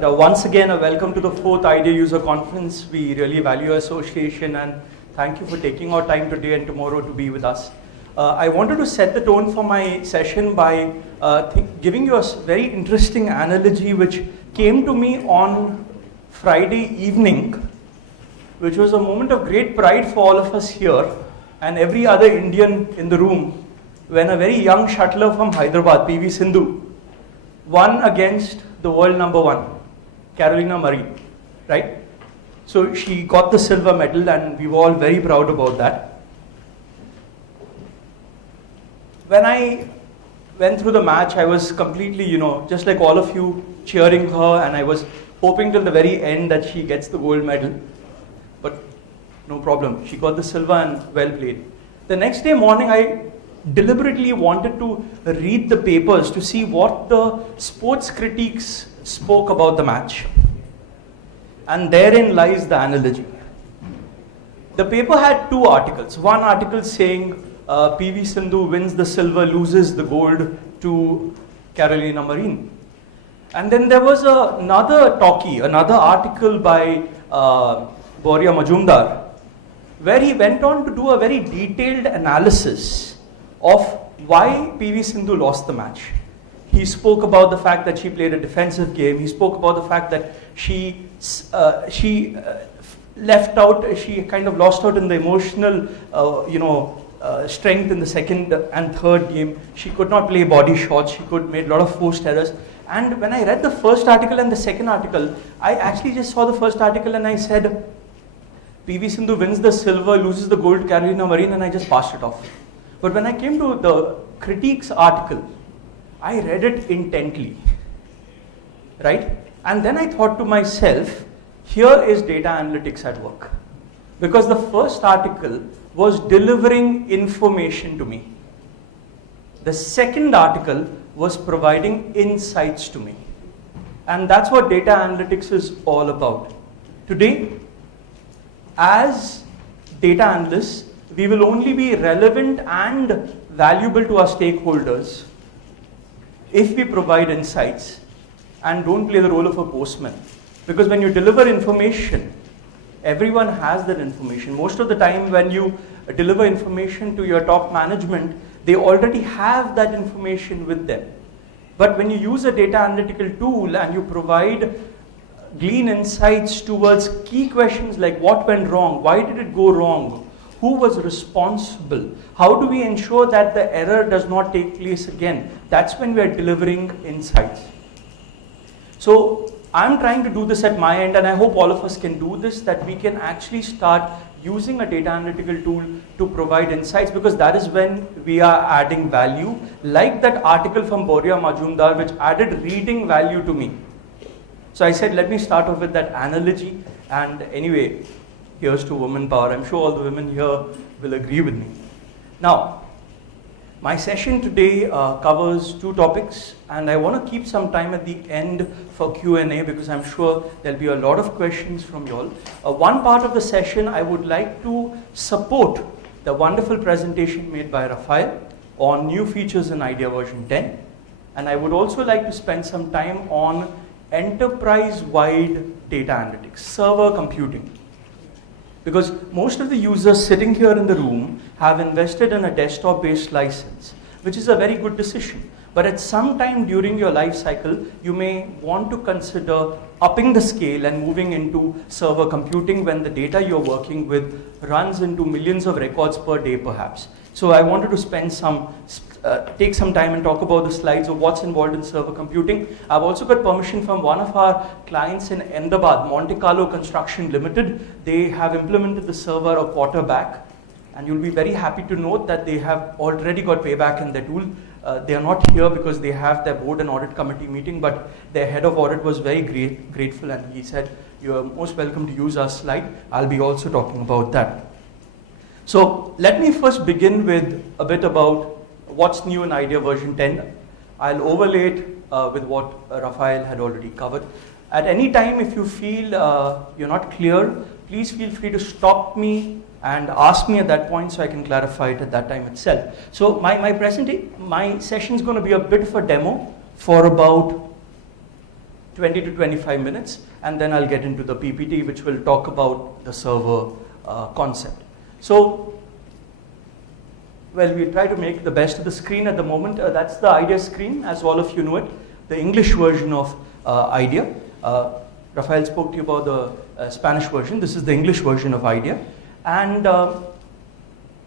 Once again, a welcome to the 4th Idea User Conference. We really value your association and thank you for taking our time today and tomorrow to be with us. I wanted to set the tone for my session by giving you a very interesting analogy which came to me on Friday evening, which was a moment of great pride for all of us here and every other Indian in the room when a very young shuttler from Hyderabad, PV Sindhu, won against the world number 1. Carolina Marin, right? So she got the silver medal and we were all very proud about that. When I went through the match, I was completely, just like all of you, cheering her, and I was hoping till the very end that she gets the gold medal. But no problem, she got the silver and well played. The next day morning, I deliberately wanted to read the papers to see what the sports critiques spoke about the match. And therein lies the analogy. The paper had 2 articles. One article saying PV Sindhu wins the silver, loses the gold to Carolina Marin. And then there was another article by Boria Majumdar, where he went on to do a very detailed analysis of why PV Sindhu lost the match. He spoke about the fact that she played a defensive game. He spoke about the fact that she left out, she kind of lost out in the emotional, strength in the second and third game. She could not play body shots. She made a lot of forced errors. And when I read the first article and the second article, I actually just saw the first article and I said, PV Sindhu wins the silver, loses the gold to Carolina Marin, and I just passed it off. But when I came to the critiques article, I read it intently, right? And then I thought to myself, here is data analytics at work. Because the first article was delivering information to me. The second article was providing insights to me. And that's what data analytics is all about. Today, as data analysts, we will only be relevant and valuable to our stakeholders if we provide insights and don't play the role of a postman. Because when you deliver information, everyone has that information. Most of the time when you deliver information to your top management, they already have that information with them. But when you use a data analytical tool and you glean insights towards key questions like what went wrong, why did it go wrong, who was responsible? How do we ensure that the error does not take place again? That's when we are delivering insights. So I'm trying to do this at my end, and I hope all of us can do this, that we can actually start using a data analytical tool to provide insights, because that is when we are adding value, like that article from Boria Majumdar, which added reading value to me. So I said, let me start off with that analogy, and anyway, here's to women power. I'm sure all the women here will agree with me. Now, my session today covers 2 topics, and I want to keep some time at the end for Q&A because I'm sure there'll be a lot of questions from you all. One part of the session, I would like to support the wonderful presentation made by Raphael on new features in IDEA version 10. And I would also like to spend some time on enterprise-wide data analytics, server computing. Because most of the users sitting here in the room have invested in a desktop-based license, which is a very good decision. But at some time during your life cycle, you may want to consider upping the scale and moving into server computing when the data you're working with runs into millions of records per day perhaps. So I wanted to take some time and talk about the slides of what's involved in server computing. I've also got permission from one of our clients in Ahmedabad, Monte Carlo Construction Limited. They have implemented the server a quarter back, and you'll be very happy to note that they have already got payback in their tool. They are not here because they have their board and audit committee meeting, but their head of audit was very grateful, and he said, you're most welcome to use our slide. I'll be also talking about that. So let me first begin with a bit about what's new in IDEA version 10. I'll overlay it with what Raphael had already covered. At any time, if you feel you're not clear, please feel free to stop me and ask me at that point so I can clarify it at that time itself. So my session is going to be a bit of a demo for about 20 to 25 minutes, and then I'll get into the PPT, which will talk about the server concept. So, well, we try to make the best of the screen at the moment. That's the IDEA screen, as all of you know it, the English version of IDEA. Rafael spoke to you about the Spanish version. This is the English version of IDEA. And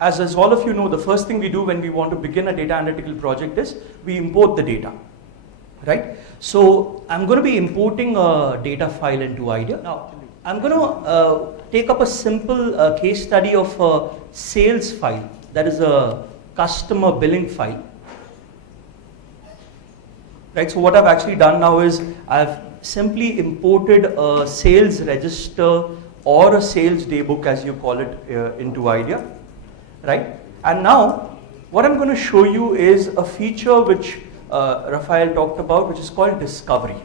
as all of you know, the first thing we do when we want to begin a data analytical project is we import the data, right? So I'm going to be importing a data file into IDEA. Now, I'm going to take up a simple case study of a sales file, that is a customer billing file. Right, so what I've actually done now is I've simply imported a sales register or a sales daybook, as you call it, into IDEA, right? And now what I'm going to show you is a feature which Rafael talked about, which is called discovery.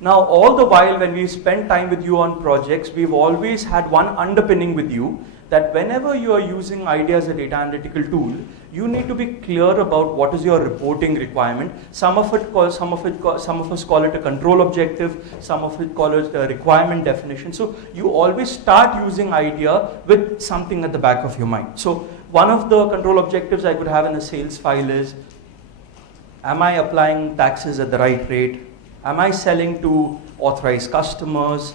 Now, all the while when we spend time with you on projects, we've always had one underpinning with you, that whenever you are using IDEA as a data analytical tool, you need to be clear about what is your reporting requirement. Some of us call it a control objective, some of it call it a requirement definition. So you always start using IDEA with something at the back of your mind. So one of the control objectives I could have in a sales file is, am I applying taxes at the right rate? Am I selling to authorized customers?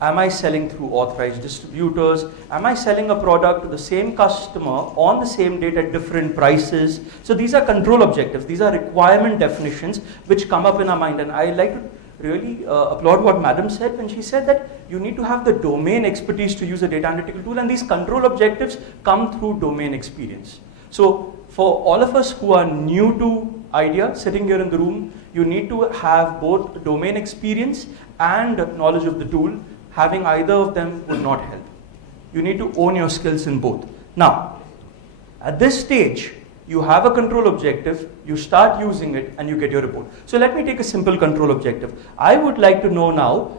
Am I selling through authorized distributors? Am I selling a product to the same customer on the same date at different prices? So these are control objectives. These are requirement definitions which come up in our mind. And I like to really applaud what Madam said when she said that you need to have the domain expertise to use a data analytical tool, and these control objectives come through domain experience. So for all of us who are new to IDEA, sitting here in the room, you need to have both domain experience and knowledge of the tool. Having either of them would not help. You need to own your skills in both. Now, at this stage, you have a control objective, you start using it, and you get your report. So let me take a simple control objective. I would like to know now,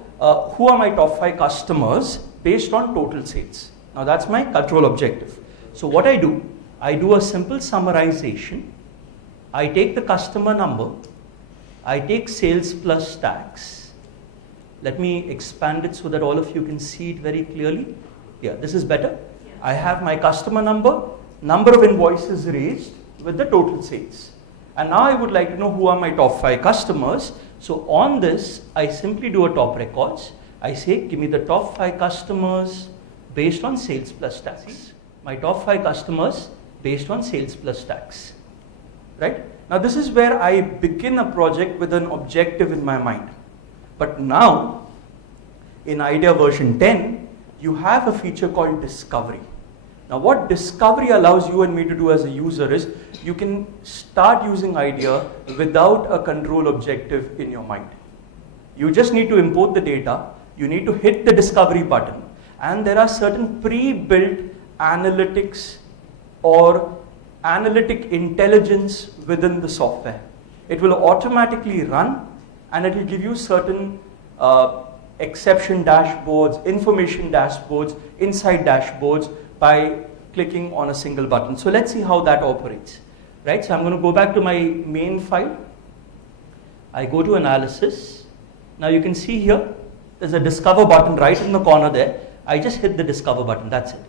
who are my top 5 customers based on total sales. Now that's my control objective. So what I do a simple summarization. I take the customer number, I take sales plus tax. Let me expand it so that all of you can see it very clearly. Yeah, this is better. Yeah. I have my customer number of invoices raised with the total sales. And now I would like to know who are my top 5 customers. So on this, I simply do a top records. I say, give me the top 5 customers based on sales plus tax. My top 5 customers based on sales plus tax. Right? Now this is where I begin a project with an objective in my mind. But now, in IDEA version 10, you have a feature called discovery. Now what discovery allows you and me to do as a user is, you can start using IDEA without a control objective in your mind. You just need to import the data, you need to hit the discovery button, and there are certain pre-built analytics or analytic intelligence within the software. It will automatically run, and it will give you certain exception dashboards, information dashboards, insight dashboards by clicking on a single button. So let's see how that operates. Right? So I'm going to go back to my main file. I go to analysis. Now you can see here, there's a discover button right in the corner there. I just hit the discover button, that's it.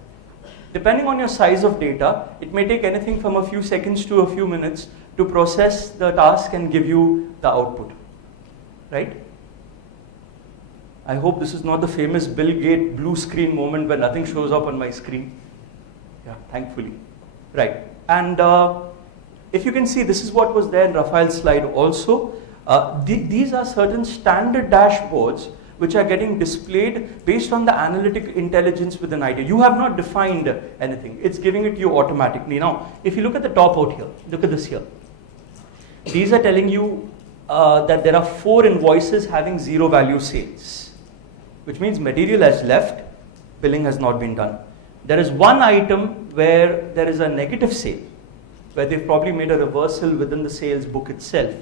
Depending on your size of data, it may take anything from a few seconds to a few minutes to process the task and give you the output. Right? I hope this is not the famous Bill Gates blue screen moment where nothing shows up on my screen. Yeah, thankfully. Right. And if you can see, this is what was there in Rafael's slide also. These are certain standard dashboards which are getting displayed based on the analytic intelligence within IDEA. You have not defined anything. It's giving it to you automatically. Now, if you look at the top out here, look at this here. These are telling you that there are 4 invoices having 0 value sales, which means material has left, billing has not been done. There is one item where there is a negative sale, where they've probably made a reversal within the sales book itself.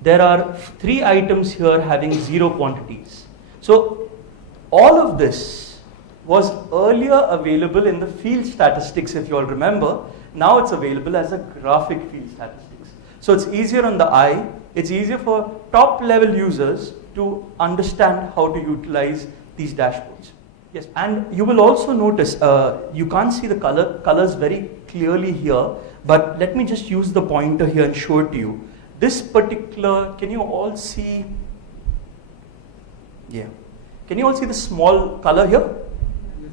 There are 3 items here having 0 quantities. So all of this was earlier available in the field statistics, if you all remember. Now it's available as a graphic field statistics. So it's easier on the eye, it's easier for top level users to understand how to utilize these dashboards. Yes, and you will also notice, you can't see the colors very clearly here, but let me just use the pointer here and show it to you. This particular, can you all see? Yeah. Can you all see the small color here?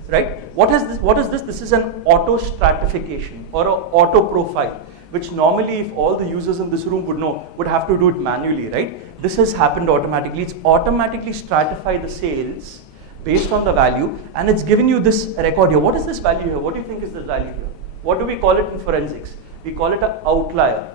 Right? What is this? What is this? This is an auto stratification or an auto profile, which normally, if all the users in this room would know, would have to do it manually, right? This has happened automatically. It's automatically stratified the sales based on the value, and it's given you this record here. What is this value here? What do you think is the value here? What do we call it in forensics? We call it an outlier.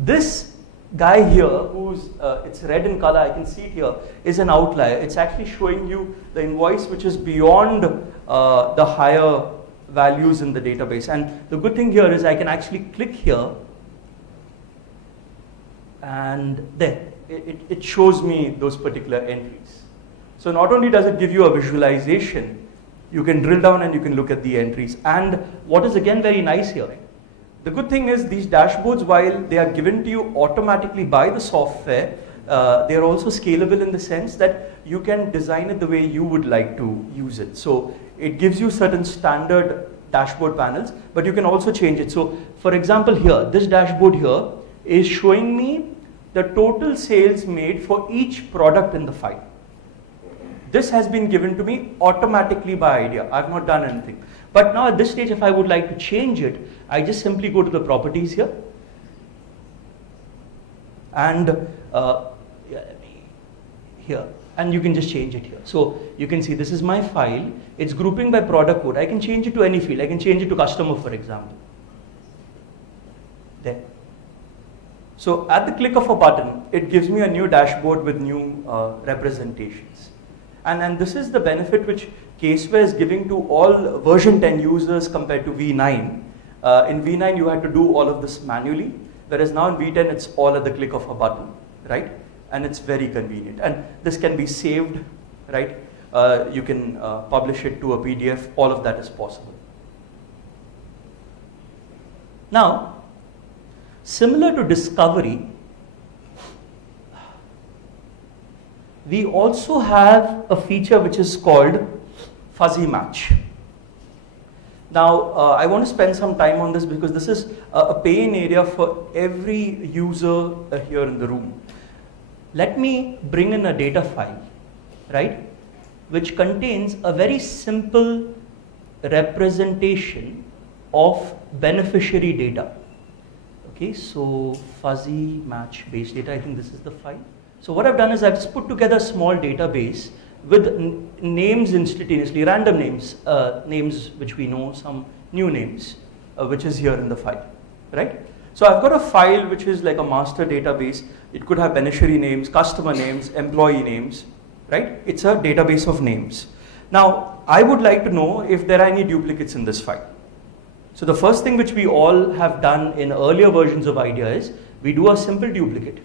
This guy here, who's it's red in color, I can see it here, is an outlier. It's actually showing you the invoice which is beyond the higher values in the database. And the good thing here is I can actually click here, and there, it shows me those particular entries. So not only does it give you a visualization, you can drill down and you can look at the entries. And what is again very nice here, the good thing is these dashboards, while they are given to you automatically by the software, they are also scalable in the sense that you can design it the way you would like to use it. So it gives you certain standard dashboard panels, but you can also change it. So for example here, this dashboard here is showing me the total sales made for each product in the file. This has been given to me automatically by IDEA. I've not done anything. But now at this stage, if I would like to change it, I just simply go to the properties here. And here. And you can just change it here. So you can see this is my file. It's grouping by product code. I can change it to any field. I can change it to customer, for example. There. So at the click of a button, it gives me a new dashboard with new representations. And this is the benefit which Caseware is giving to all version 10 users compared to V9. In V9, you had to do all of this manually, whereas now in V10, it's all at the click of a button, right? And it's very convenient. And this can be saved, right? You can publish it to a PDF. All of that is possible. Now, similar to discovery, we also have a feature which is called fuzzy match. Now, I want to spend some time on this because this is a pain area for every user here in the room. Let me bring in a data file, right, which contains a very simple representation of beneficiary data. Okay, so fuzzy match based data, I think this is the file. So what I've done is I've just put together a small database with names instantaneously, random names, names which we know, some new names, which is here in the file, right? So I've got a file which is like a master database. It could have beneficiary names, customer names, employee names, right? It's a database of names. Now, I would like to know if there are any duplicates in this file. So the first thing which we all have done in earlier versions of IDEA is we do a simple duplicate.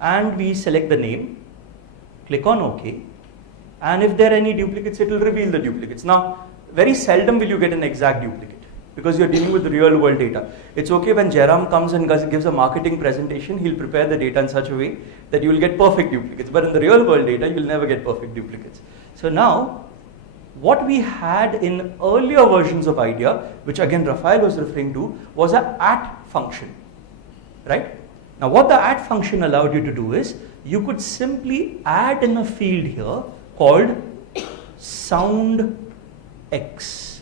And we select the name, click on OK, and if there are any duplicates, it will reveal the duplicates. Now, very seldom will you get an exact duplicate because you're dealing with real world data. It's okay when Jairam comes and gives a marketing presentation, he'll prepare the data in such a way that you will get perfect duplicates. But in the real world data, you will never get perfect duplicates. So now, what we had in earlier versions of IDEA, which again Raphael was referring to, was an at function, right? Now what the add function allowed you to do is, you could simply add in a field here called sound X,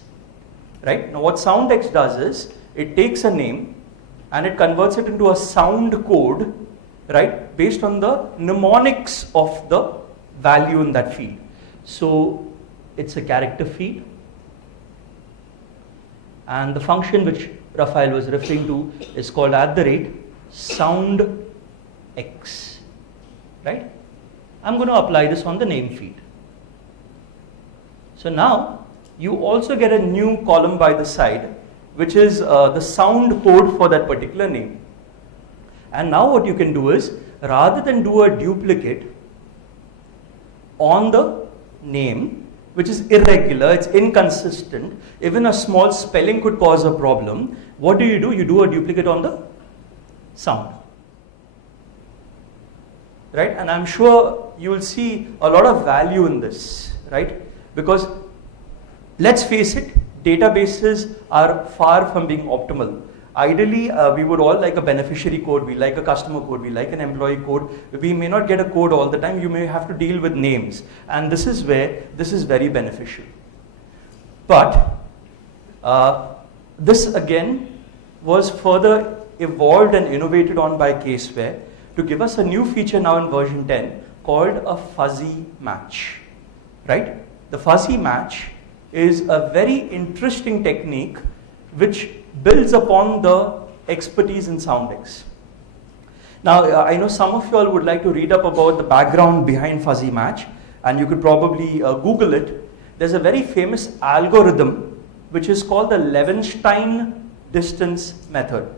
right? Now what sound X does is, it takes a name and it converts it into a sound code, right? Based on the mnemonics of the value in that field. So it's a character field. And the function which Raphael was referring to is called @sound X, right? I'm going to apply this on the name field. So now you also get a new column by the side, which is the sound code for that particular name. And now what you can do is, rather than do a duplicate on the name, which is irregular, it's inconsistent, even a small spelling could cause a problem, what do? You do a duplicate on the sound. right? And I'm sure you will see a lot of value in this, right? Because let's face it, databases are far from being optimal. Ideally, we would all like a beneficiary code, we like a customer code, we like an employee code. We may not get a code all the time, you may have to deal with names. And this is where this is very beneficial. But this again was further evolved and innovated on by Caseware to give us a new feature now in version 10 called a fuzzy match, right? The fuzzy match is a very interesting technique which builds upon the expertise in soundings. Now, I know some of you all would like to read up about the background behind fuzzy match, and you could probably Google it. There's a very famous algorithm which is called the Levenstein distance method.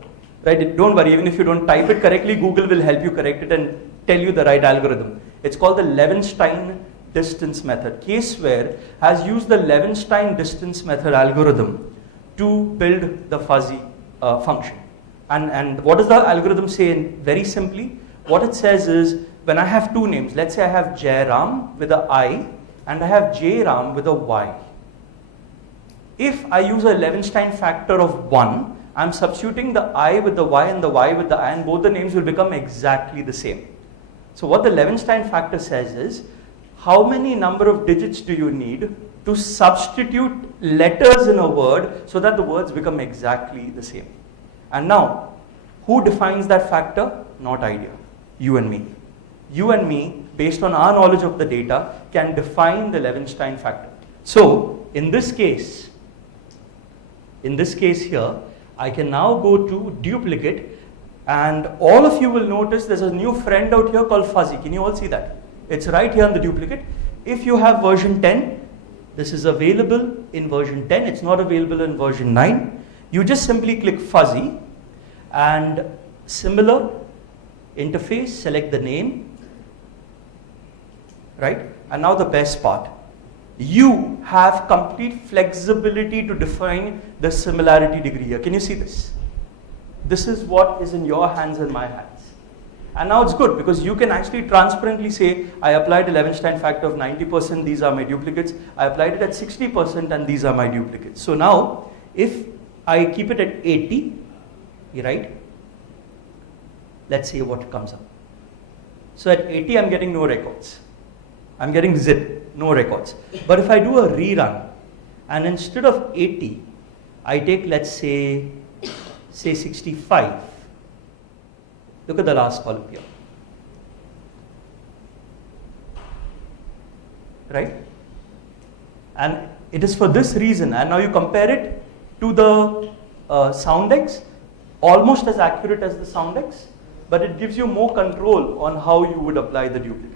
Right? Don't worry, even if you don't type it correctly, Google will help you correct it and tell you the right algorithm. It's called the Levenstein distance method. Caseware has used the Levenstein distance method algorithm to build the fuzzy function. And what does the algorithm say? Very simply, what it says is, when I have two names, let's say I have Jairam with a I and I have Jairam with a Y. If I use a Levenstein factor of 1, I'm substituting the I with the Y and the Y with the I, and both the names will become exactly the same. So what the Levenstein factor says is, how many number of digits do you need to substitute letters in a word so that the words become exactly the same? And now, who defines that factor? Not idea. You and me. You and me, based on our knowledge of the data, can define the Levenstein factor. So, in this case here, I can now go to duplicate, and all of you will notice there's a new friend out here called fuzzy. Can you all see that? It's right here in the duplicate. If you have version 10, this is available in version 10. It's not available in version 9. You just simply click fuzzy and similar interface, select the name, right? And now the best part. You have complete flexibility to define the similarity degree here. Can you see this? This is what is in your hands and my hands. And now it's good because you can actually transparently say, I applied a Levenstein factor of 90%, these are my duplicates. I applied it at 60% and these are my duplicates. So now, if I keep it at 80, right? Let's see what comes up. So at 80, I'm getting no records. I'm getting zip, no records. But if I do a rerun, and instead of 80, I take, let's say 65. Look at the last column here. Right? And it is for this reason, and now you compare it to the soundex, almost as accurate as the soundex, but it gives you more control on how you would apply the duplicate.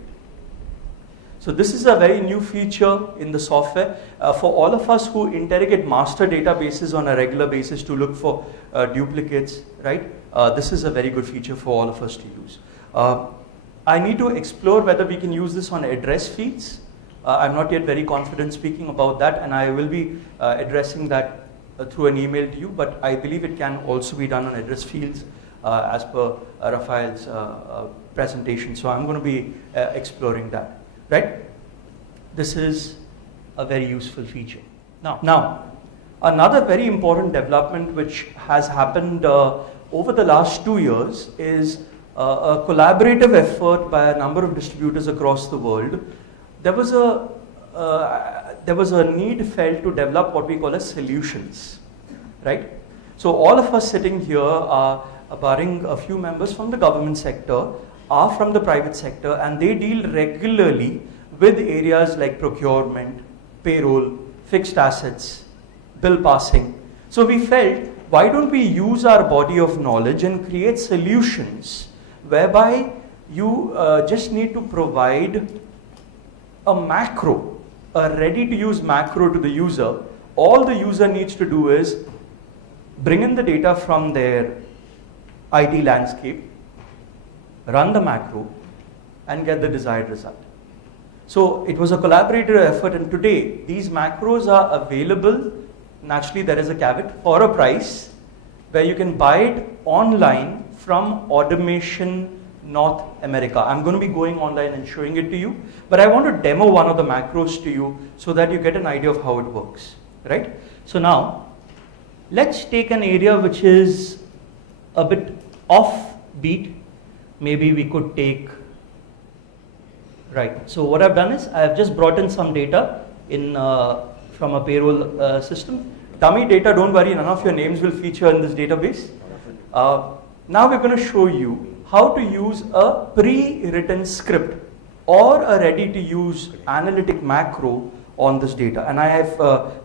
So this is a very new feature in the software. For all of us who interrogate master databases on a regular basis to look for duplicates, right? This is a very good feature for all of us to use. I need to explore whether we can use this on address fields. I'm not yet very confident speaking about that, and I will be addressing that through an email to you, but I believe it can also be done on address fields as per Raphael's presentation. So I'm going to be exploring that. Right? This is a very useful feature. Now, another very important development which has happened over the last 2 years is a collaborative effort by a number of distributors across the world. There was a need felt to develop what we call as solutions, right? So all of us sitting here are barring a few members from the government sector, are from the private sector, and they deal regularly with areas like procurement, payroll, fixed assets, bill passing. So we felt, why don't we use our body of knowledge and create solutions whereby you just need to provide a macro, a ready-to-use macro to the user. All the user needs to do is bring in the data from their IT landscape, run the macro, and get the desired result. So it was a collaborative effort, and today these macros are available. Naturally, there is a caveat, for a price where you can buy it online from automation North America. I'm going to be going online and showing it to you, but I want to demo one of the macros to you so that you get an idea of how it works, right? So now, let's take an area which is a bit offbeat. Maybe we could take, right, so what I've done is I've just brought in some data in from a payroll system. Dummy data, don't worry, none of your names will feature in this database. Now we're going to show you how to use a pre-written script or a ready-to-use analytic macro on this data. And I have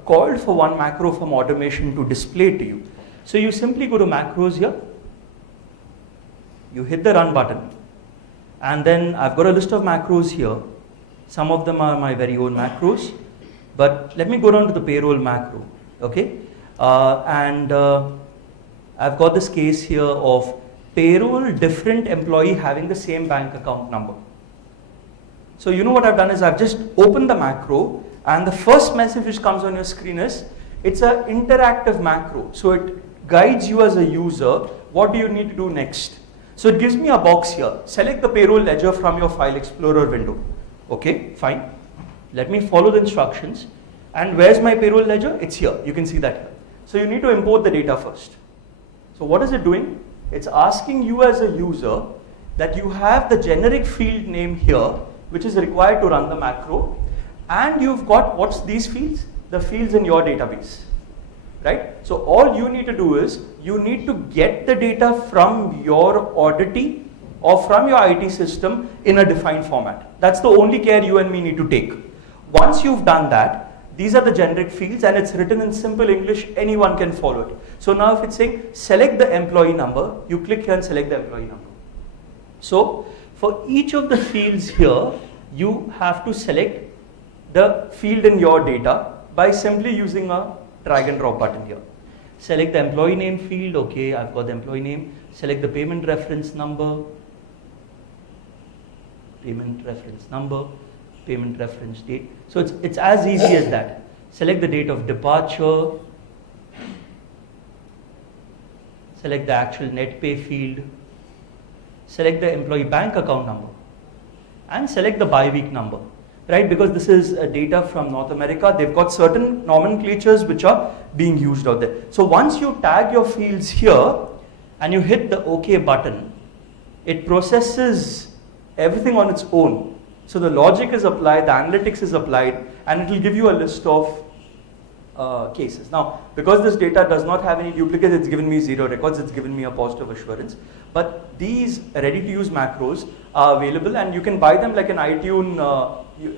called for one macro from automation to display to you. So you simply go to macros here, you hit the run button, and then I've got a list of macros here. Some of them are my very own macros, but let me go down to the payroll macro, okay? I've got this case here of payroll different employee having the same bank account number. So you know what I've done is I've just opened the macro, and the first message which comes on your screen is, it's an interactive macro. So it guides you as a user, what do you need to do next? So it gives me a box here. Select the payroll ledger from your file explorer window. Okay, fine. Let me follow the instructions. And where's my payroll ledger? It's here. You can see that here. So you need to import the data first. So what is it doing? It's asking you as a user that you have the generic field name here, which is required to run the macro. And you've got, what's these fields? The fields in your database. Right? So all you need to do is, you need to get the data from your Audit or from your IT system in a defined format. That's the only care you and me need to take. Once you've done that, these are the generic fields, and it's written in simple English, anyone can follow it. So now if it's saying, select the employee number, you click here and select the employee number. So for each of the fields here, you have to select the field in your data by simply using a drag and drop button here. Select the employee name field, okay, I've got the employee name. Select the payment reference number, payment reference date. So it's as easy as that. Select the date of departure, select the actual net pay field, select the employee bank account number, and select the bi-week number. Right, because this is data from North America, they've got certain nomenclatures which are being used out there. So once you tag your fields here and you hit the OK button, it processes everything on its own. So the logic is applied, the analytics is applied, and it will give you a list of cases. Now, because this data does not have any duplicates, it's given me 0 records, it's given me a positive assurance. But these ready-to-use macros are available, and you can buy them like an iTunes,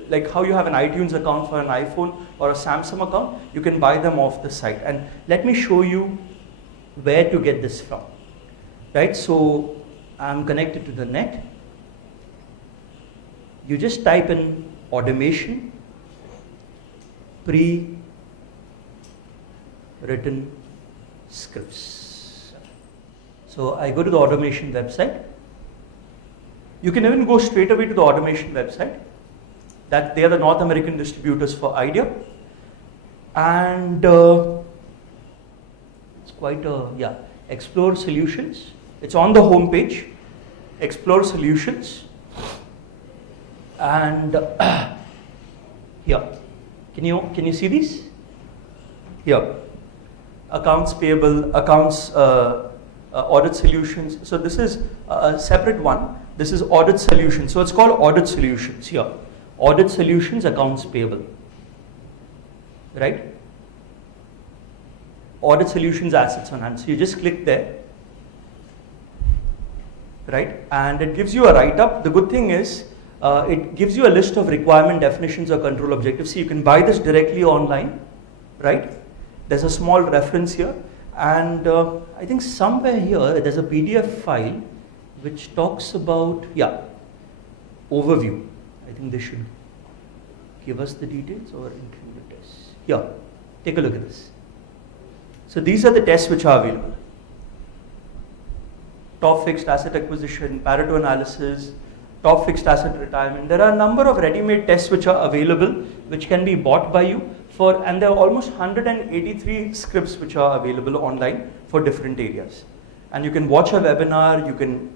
like how you have an iTunes account for an iPhone or a Samsung account, you can buy them off the site. And let me show you where to get this from. Right, so I'm connected to the net. You just type in automation, pre-written scripts. So I go to the automation website. You can even go straight away to the automation website. That they are the North American distributors for IDEA. And it's quite a, yeah, explore solutions. It's on the home page. Explore solutions. And here, can you see these? Here, accounts payable, accounts audit solutions. So this is a separate one. This is audit solutions. So it's called audit solutions here. Audit solutions, accounts payable. Right? Audit solutions, assets on hand. So you just click there. Right? And it gives you a write-up. The good thing is, it gives you a list of requirement definitions or control objectives. So you can buy this directly online, right? There's a small reference here, and I think somewhere here there's a PDF file which talks about, yeah, overview. I think they should give us the details or include the tests. Here, take a look at this. So these are the tests which are available. Top fixed asset acquisition, Pareto analysis, top fixed asset retirement. There are a number of ready-made tests which are available, which can be bought by you for, and there are almost 183 scripts which are available online for different areas. And you can watch a webinar, you can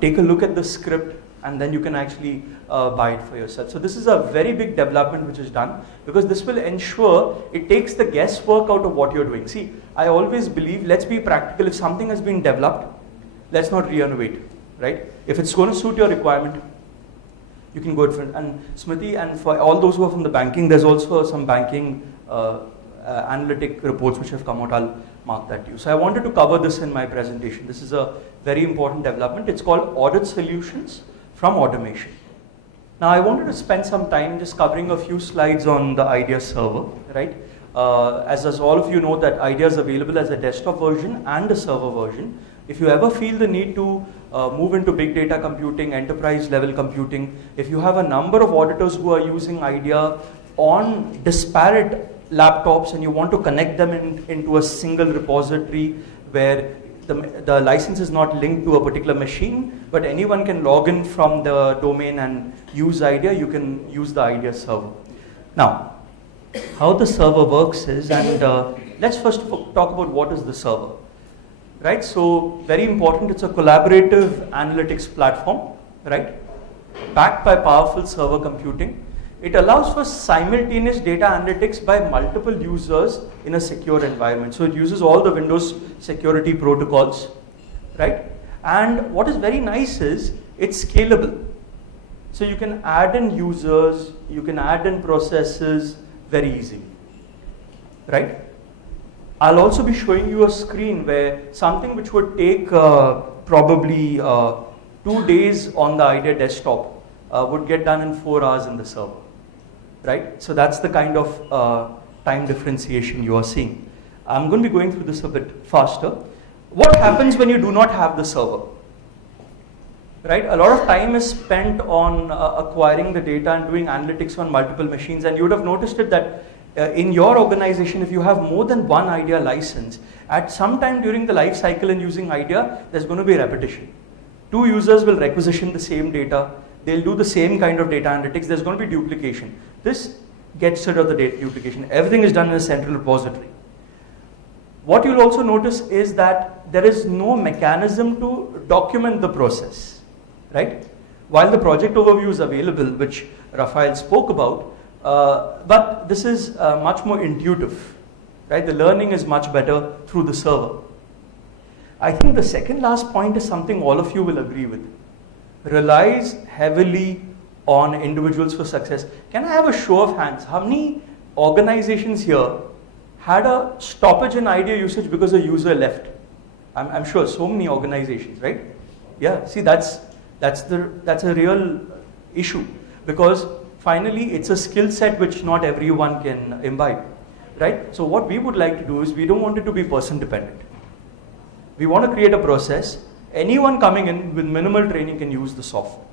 take a look at the script, and then you can actually buy it for yourself. So this is a very big development which is done, because this will ensure it takes the guesswork out of what you're doing. See, I always believe, let's be practical. If something has been developed, let's not re-innovate, right? If it's going to suit your requirement, you can go for it. And Smriti, and for all those who are from the banking, there's also some banking analytic reports which have come out. I'll mark that to you. So I wanted to cover this in my presentation. This is a very important development. It's called Audit Solutions from Automation. Now I wanted to spend some time just covering a few slides on the IDEA server, right? As all of you know, that IDEA is available as a desktop version and a server version. If you ever feel the need to move into big data computing, enterprise level computing, if you have a number of auditors who are using IDEA on disparate laptops and you want to connect them into a single repository where the license is not linked to a particular machine, but anyone can log in from the domain and use IDEA, you can use the IDEA server. Now, how the server works is, and let's first talk about what is the server. Right, so very important, it's a collaborative analytics platform, right? Backed by powerful server computing. It allows for simultaneous data analytics by multiple users in a secure environment. So it uses all the Windows security protocols, right? And what is very nice is it's scalable. So you can add in users, you can add in processes very easily, right? I'll also be showing you a screen where something which would take probably 2 days on the IDEA desktop would get done in 4 hours in the server, right? So that's the kind of time differentiation you are seeing. I'm going to be going through this a bit faster. What happens when you do not have the server? Right? A lot of time is spent on acquiring the data and doing analytics on multiple machines, and you would have noticed it that in your organization, if you have more than one IDEA license, at some time during the life cycle in using IDEA, there's going to be repetition. 2 users will requisition the same data, they'll do the same kind of data analytics, there's going to be duplication. This gets rid of the data duplication. Everything is done in a central repository. What you'll also notice is that there is no mechanism to document the process, right? While the project overview is available, which Rafael spoke about, but this is much more intuitive, right? The learning is much better through the server. I think the second last point is something all of you will agree with. Relies heavily on individuals for success. Can I have a show of hands? How many organizations here had a stoppage in IDEA usage because a user left? I'm sure so many organizations, right? Yeah, see, that's a real issue, because finally, it's a skill set which not everyone can imbibe, right? So what we would like to do is, we don't want it to be person dependent. We want to create a process. Anyone coming in with minimal training can use the software.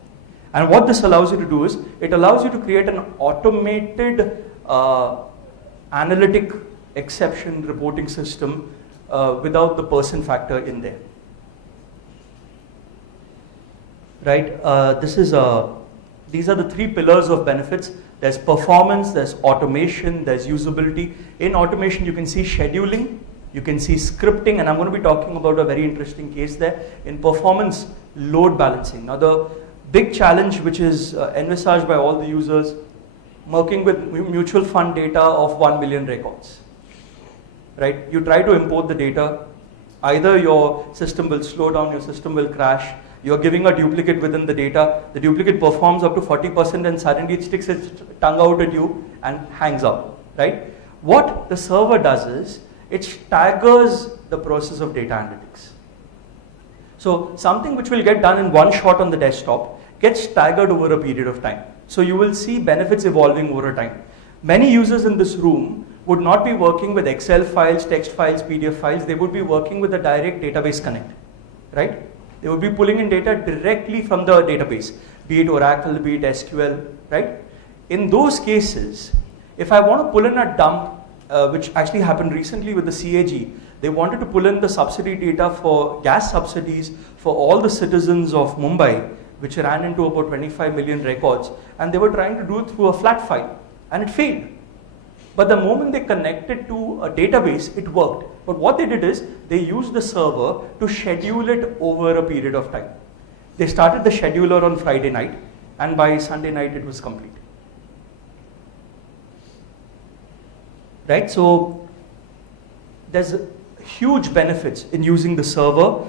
And what this allows you to do is, it allows you to create an automated analytic exception reporting system without the person factor in there. Right? These are the 3 pillars of benefits. There's performance, there's automation, there's usability. In automation, you can see scheduling, you can see scripting, and I'm going to be talking about a very interesting case there. In performance, load balancing. Now, the big challenge which is envisaged by all the users, working with mutual fund data of 1 million records. Right? You try to import the data, either your system will slow down, your system will crash. You're giving a duplicate within the data, the duplicate performs up to 40% and suddenly it sticks its tongue out at you and hangs up, right? What the server does is, it staggers the process of data analytics. So something which will get done in one shot on the desktop gets staggered over a period of time. So you will see benefits evolving over time. Many users in this room would not be working with Excel files, text files, PDF files, they would be working with a direct database connect, right? They would be pulling in data directly from the database, be it Oracle, be it SQL, right? In those cases, if I want to pull in a dump, which actually happened recently with the CAG, they wanted to pull in the subsidy data for gas subsidies for all the citizens of Mumbai, which ran into about 25 million records, and they were trying to do it through a flat file, and it failed. But the moment they connected to a database, it worked. But what they did is, they used the server to schedule it over a period of time. They started the scheduler on Friday night, and by Sunday night it was complete. Right? So there's huge benefits in using the server.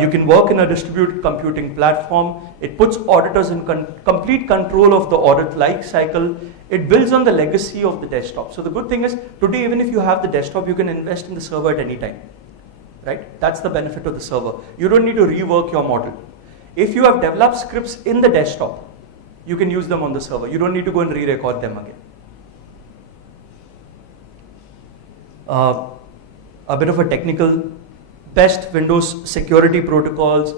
You can work in a distributed computing platform. It puts auditors in complete control of the audit life cycle. It builds on the legacy of the desktop. So the good thing is, today even if you have the desktop, you can invest in the server at any time. Right? That's the benefit of the server. You don't need to rework your model. If you have developed scripts in the desktop, you can use them on the server. You don't need to go and re-record them again. A bit of a technical, best Windows security protocols,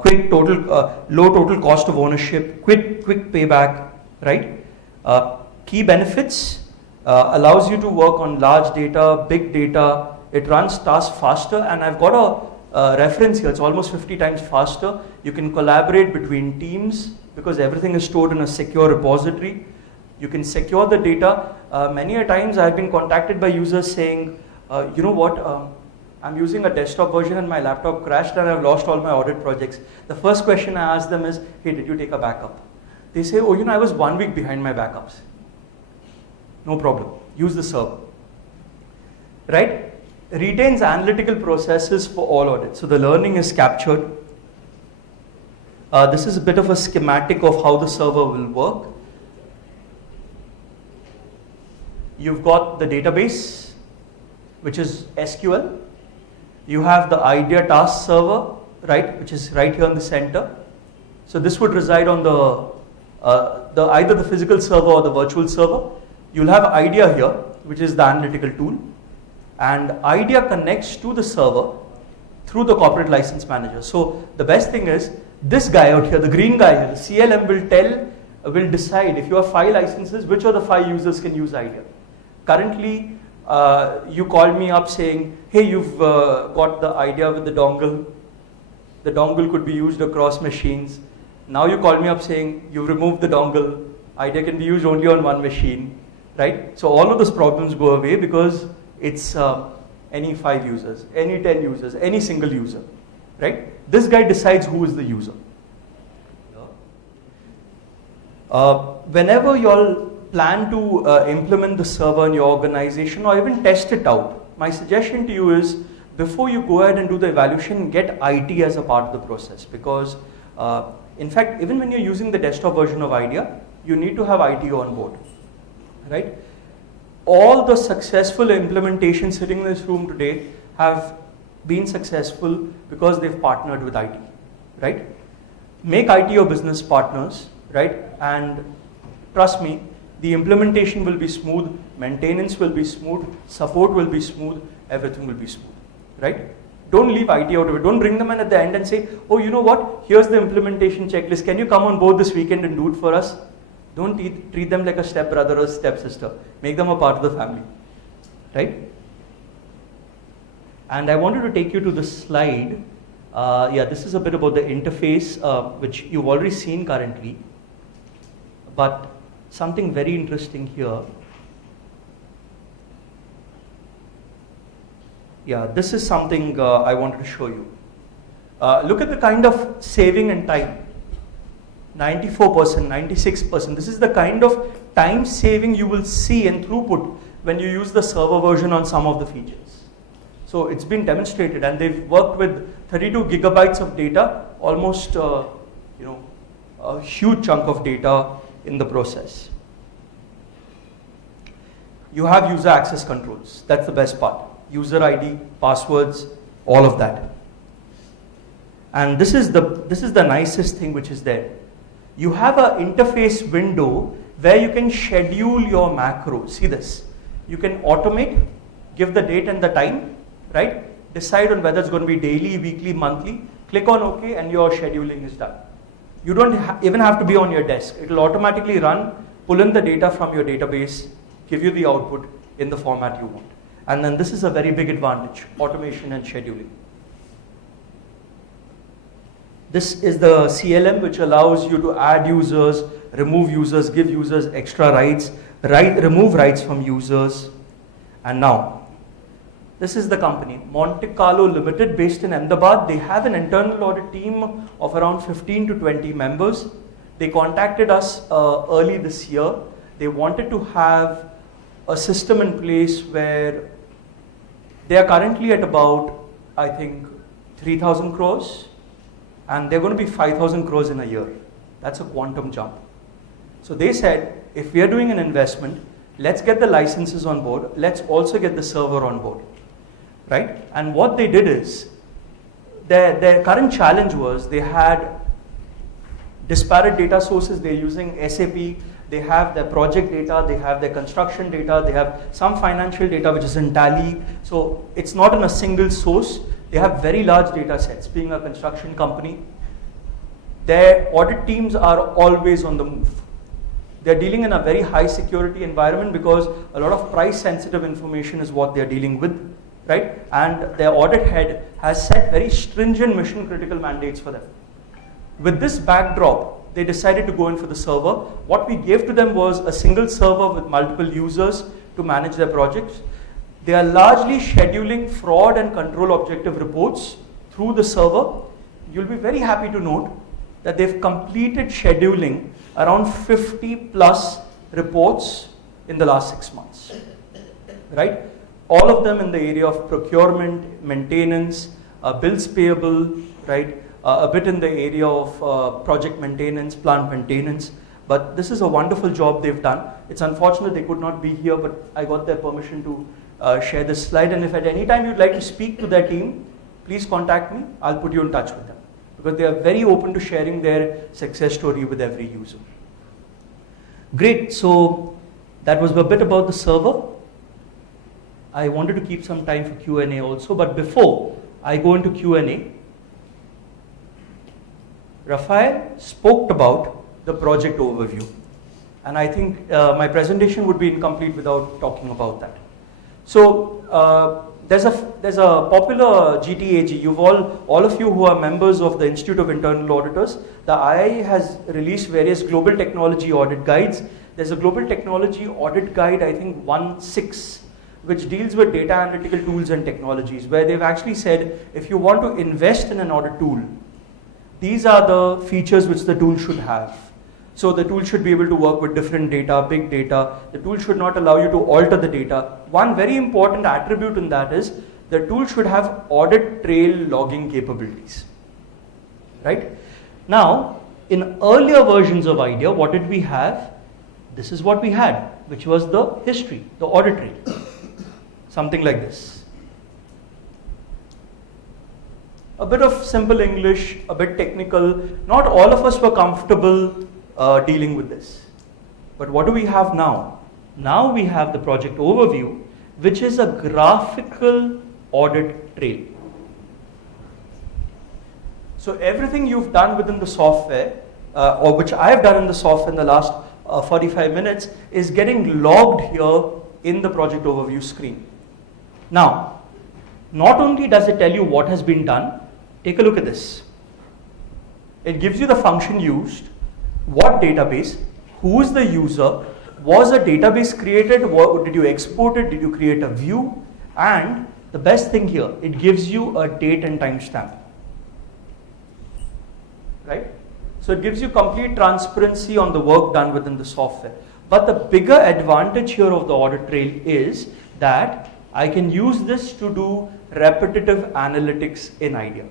quick total, low total cost of ownership, quick payback, right? Key benefits, allows you to work on large data, big data. It runs tasks faster, and I've got a reference here. It's almost 50 times faster. You can collaborate between teams because everything is stored in a secure repository. You can secure the data. Many a times I've been contacted by users saying, you know what, I'm using a desktop version and my laptop crashed and I've lost all my audit projects. The first question I ask them is, hey, did you take a backup? They say, oh, you know, I was 1 week behind my backups. No problem. Use the server. Right? Retains analytical processes for all audits. So the learning is captured. This is a bit of a schematic of how the server will work. You've got the database, which is SQL. You have the idea task server, right, which is right here in the center. So this would reside on either the physical server or the virtual server. You'll have idea here, which is the analytical tool. And idea connects to the server through the corporate license manager. So the best thing is, this guy out here, the green guy here, the CLM will decide if you have 5 licenses, which of the 5 users can use idea. Currently, you called me up saying, hey, you've got the idea with the dongle. The dongle could be used across machines. Now you call me up saying, you've removed the dongle. Idea can be used only on one machine, right? So all of those problems go away because it's any 5 users, any 10 users, any single user, right? This guy decides who is the user. Whenever you all plan to implement the server in your organization or even test it out, my suggestion to you is, before you go ahead and do the evaluation, get IT as a part of the process, because in fact, even when you're using the desktop version of IDEA, you need to have IT on board, right? All the successful implementations sitting in this room today have been successful because they've partnered with IT, right? Make IT your business partners, right? And trust me, the implementation will be smooth, maintenance will be smooth, support will be smooth, everything will be smooth, right? Don't leave IT out of it. Don't bring them in at the end and say, oh, you know what, here's the implementation checklist. Can you come on board this weekend and do it for us? Don't treat them like a stepbrother or stepsister. Make them a part of the family, right? And I wanted to take you to the slide. This is a bit about the interface, which you've already seen currently. But something very interesting here. Yeah, this is something I wanted to show you. Look at the kind of saving in time. 94%, 96%. This is the kind of time saving you will see in throughput when you use the server version on some of the features. So it's been demonstrated, and they've worked with 32 gigabytes of data, almost a huge chunk of data in the process. You have user access controls. That's the best part. User ID, passwords, all of that. And this is the nicest thing which is there. You have an interface window where you can schedule your macros. See this. You can automate, give the date and the time, right? Decide on whether it's going to be daily, weekly, monthly. Click on OK and your scheduling is done. You don't even have to be on your desk. It will automatically run, pull in the data from your database, give you the output in the format you want. And then this is a very big advantage, automation and scheduling. This is the CLM, which allows you to add users, remove users, give users extra rights, remove rights from users. And now, This is the company, Monte Carlo Limited, based in Ahmedabad. They have an internal audit team of around 15 to 20 members. They contacted us early this year. They wanted to have a system in place where they are currently at about, I think, 3,000 crores, and they're going to be 5,000 crores in a year. That's a quantum jump. So they said, if we are doing an investment, let's get the licenses on board. Let's also get the server on board, right? And what they did is, their current challenge was they had disparate data sources. They're using SAP. They have their project data, they have their construction data, they have some financial data which is in Tally. So it's not in a single source. They have very large data sets, being a construction company. Their audit teams are always on the move. They're dealing in a very high security environment because a lot of price sensitive information is what they're dealing with, right? And their audit head has set very stringent mission critical mandates for them. With this backdrop, they decided to go in for the server. What we gave to them was a single server with multiple users to manage their projects. They are largely scheduling fraud and control objective reports through the server. You'll be very happy to note that they've completed scheduling around 50 plus reports in the last 6 months, right? All of them in the area of procurement, maintenance, bills payable, right? A bit in the area of project maintenance, plant maintenance, but this is a wonderful job they've done. It's unfortunate they could not be here, but I got their permission to share this slide, and if at any time you'd like to speak to their team, please contact me. I'll put you in touch with them, because they are very open to sharing their success story with every user. Great, so that was a bit about the server. I wanted to keep some time for Q&A also, but before I go into Q&A, Raphael spoke about the project overview, and I think my presentation would be incomplete without talking about that. So there's a popular GTAG. All of you who are members of the Institute of Internal Auditors, the II has released various global technology audit guides. There's a global technology audit guide, I think 1.6, which deals with data analytical tools and technologies, where they've actually said if you want to invest in an audit tool, these are the features which the tool should have. So the tool should be able to work with different data, big data. The tool should not allow you to alter the data. One very important attribute in that is the tool should have audit trail logging capabilities, right? Now, in earlier versions of IDEA, what did we have? This is what we had, which was the history, the audit trail, something like this. A bit of simple English, a bit technical. Not all of us were comfortable dealing with this. But what do we have now? Now we have the project overview, which is a graphical audit trail. So everything you've done within the software, or which I've done in the software in the last 45 minutes, is getting logged here in the project overview screen. Now, not only does it tell you what has been done, take a look at this. It gives you the function used, what database, who is the user, was a database created, did you export it, did you create a view, and the best thing here, it gives you a date and timestamp, right? So it gives you complete transparency on the work done within the software. But the bigger advantage here of the audit trail is that I can use this to do repetitive analytics in IDEA,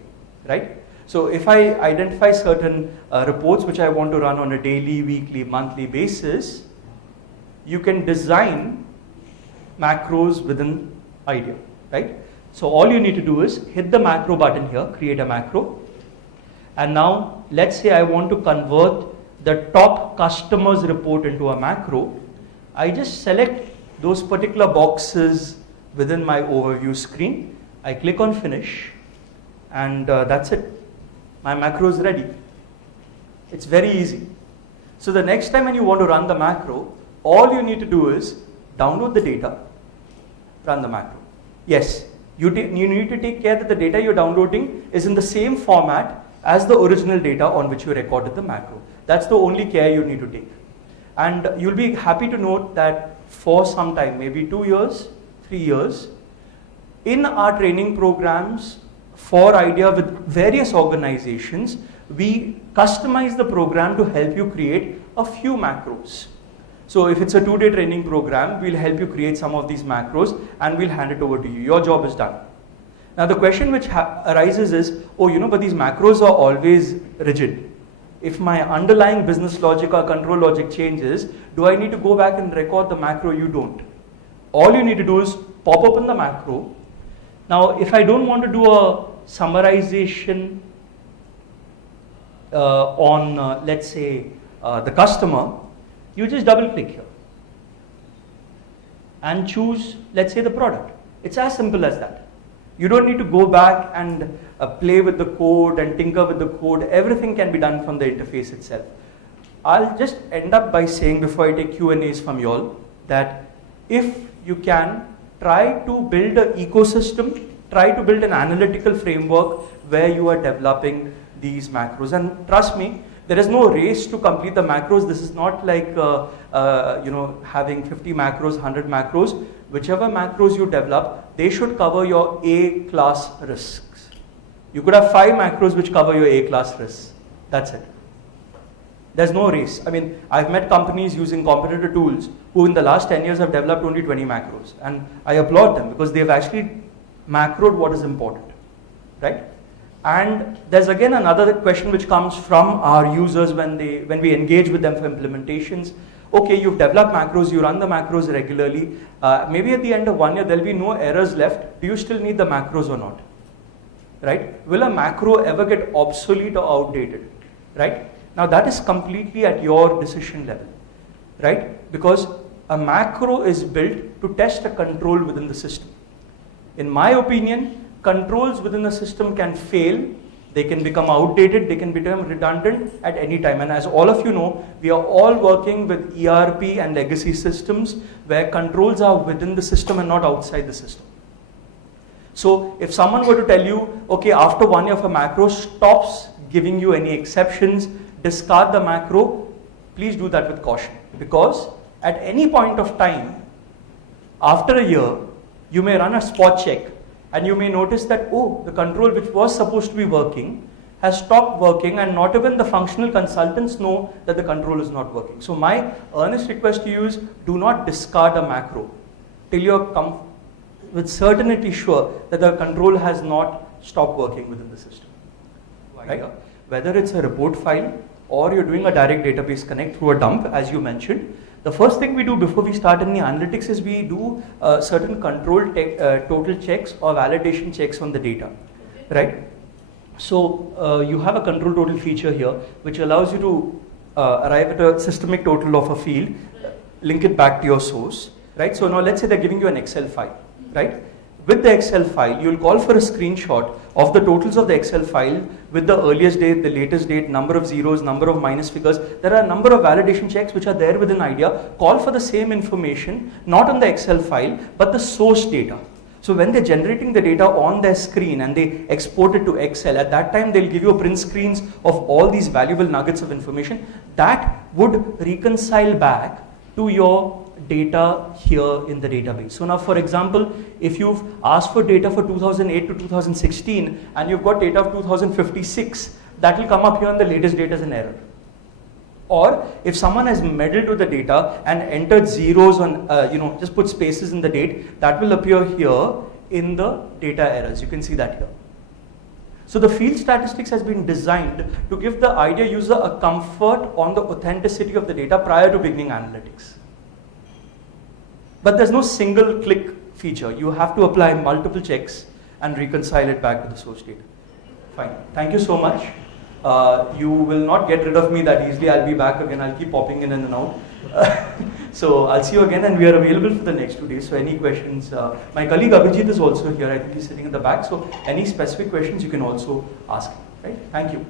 right? So if I identify certain reports which I want to run on a daily, weekly, monthly basis, you can design macros within IDEA, right? So all you need to do is hit the macro button here, create a macro. And now let's say I want to convert the top customers report into a macro. I just select those particular boxes within my overview screen. I click on finish, and that's it. My macro is ready. It's very easy. So the next time when you want to run the macro, all you need to do is download the data, run the macro. Yes, you need to take care that the data you're downloading is in the same format as the original data on which you recorded the macro. That's the only care you need to take. And you'll be happy to note that for some time, maybe 2 years, 3 years, in our training programs for idea with various organizations, we customize the program to help you create a few macros. So if it's a 2-day training program, we'll help you create some of these macros and we'll hand it over to you. Your job is done. Now the question which arises is, oh, you know, but these macros are always rigid. If my underlying business logic or control logic changes, do I need to go back and record the macro? You don't. All you need to do is pop open the macro. Now, if I don't want to do a summarization on, let's say, the customer, you just double click here and choose, let's say, the product. It's as simple as that. You don't need to go back and play with the code and tinker with the code. Everything can be done from the interface itself. I'll just end up by saying, before I take Q&As from you all, that if you can, try to build an ecosystem, try to build an analytical framework where you are developing these macros. And trust me, there is no race to complete the macros. This is not like you know, having 50 macros, 100 macros. Whichever macros you develop, they should cover your A-class risks. You could have 5 macros which cover your A-class risks. That's it. There's no race. I mean, I've met companies using competitor tools who in the last 10 years have developed only 20 macros. And I applaud them because they've actually macroed what is important, right? And there's again another question which comes from our users when we engage with them for implementations. Okay, you've developed macros, you run the macros regularly. Maybe at the end of 1 year, there'll be no errors left. Do you still need the macros or not? Right? Will a macro ever get obsolete or outdated? Right? Now that is completely at your decision level. Right? Because a macro is built to test a control within the system. In my opinion, controls within the system can fail, they can become outdated, they can become redundant at any time. And as all of you know, we are all working with ERP and legacy systems where controls are within the system and not outside the system. So if someone were to tell you, okay, after 1 year if a macro stops giving you any exceptions, discard the macro, please do that with caution. Because at any point of time, after a year, you may run a spot check and you may notice that, oh, the control which was supposed to be working has stopped working, and not even the functional consultants know that the control is not working. So my earnest request to you is, do not discard a macro till you're with certainty sure that the control has not stopped working within the system. Right? Whether it's a report file or you're doing a direct database connect through a dump, as you mentioned, the first thing we do before we start any analytics is we do certain control total checks or validation checks on the data, right? So you have a control total feature here, which allows you to arrive at a systemic total of a field, link it back to your source, right? So now let's say they're giving you an Excel file, right? With the Excel file, you'll call for a screenshot of the totals of the Excel file with the earliest date, the latest date, number of zeros, number of minus figures. There are a number of validation checks which are there within IDEA. Call for the same information, not on the Excel file, but the source data. So when they're generating the data on their screen and they export it to Excel, at that time they'll give you a print screens of all these valuable nuggets of information that would reconcile back to your data here in the database. So now, for example, if you've asked for data for 2008 to 2016 and you've got data of 2056, that will come up here in the latest data as an error. Or if someone has meddled with the data and entered zeros on, just put spaces in the date, that will appear here in the data errors. You can see that here. So the field statistics has been designed to give the IDEA user a comfort on the authenticity of the data prior to beginning analytics. But there's no single click feature. You have to apply multiple checks and reconcile it back to the source data. Fine. Thank you so much. You will not get rid of me that easily. I'll be back again. I'll keep popping in and out. So I'll see you again, and we are available for the next 2 days. So any questions? My colleague Abhijit is also here. I think he's sitting in the back. So any specific questions you can also ask him. Right? Thank you.